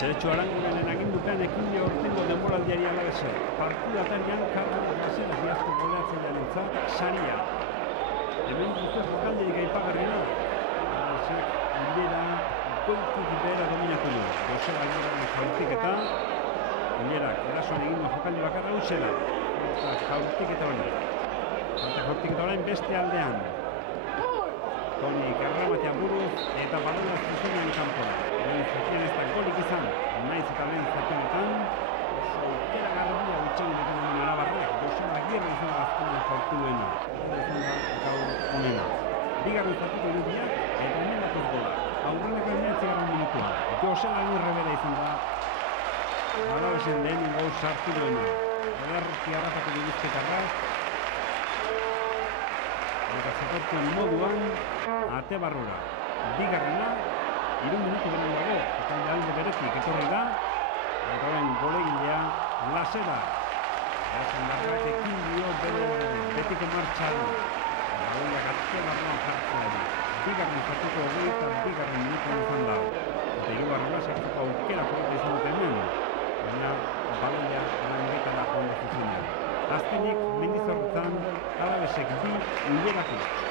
Txeretxo Aranguren agindupean ekin dio urtengo denboraldiari Alavesek. Partida atarian Carlos Lasela ziazko goleatzailean entzat saria. Hemen dute jokaldirik aipagarriena. Alavesek hilera goitik behera dominatu du. Joseba Alboraren jaurtiketa. Hilerak erasoan egin du jokaldi bakarra utxela. Eta jaurtiketa hori. Eta jaurtiketa horrein beste aldean. Toni Karramatea buruz eta balona zuzenean kanpora. Lehen zatian ez da golik izan, naiz eta lehen zatianetan oso aukera garbia utxegin duten hemen Arabarrek. Joseba Agirre izan da azkenean jaurtu duena. Izan da gaur honena. Bigarren zatiko irudiak eta hemen datoz gola. Aurreneko 19. minutuan. Joseba Agirre bera izan da Alavesen lehen gol sartu duena. Ederki harrapatu dibizketarra. Eta zatortuen moduan ate barrura. Bigarrena, 3 minutu benen dago, eta alde beretik etorri da, eta horren golegilea Lasela. Eta Narrak ekin dio bere betiko martxari. Goleak ate barruan jartzen. Bigarren zatuko eta bigarren minutuan izan da. Eta hirugarrena sartuko aukera porta izan dut hemen. Baina baloia langetara joan zuzenean. Azkenik, Mendizorrotzan, Alavesek 2 hileratu.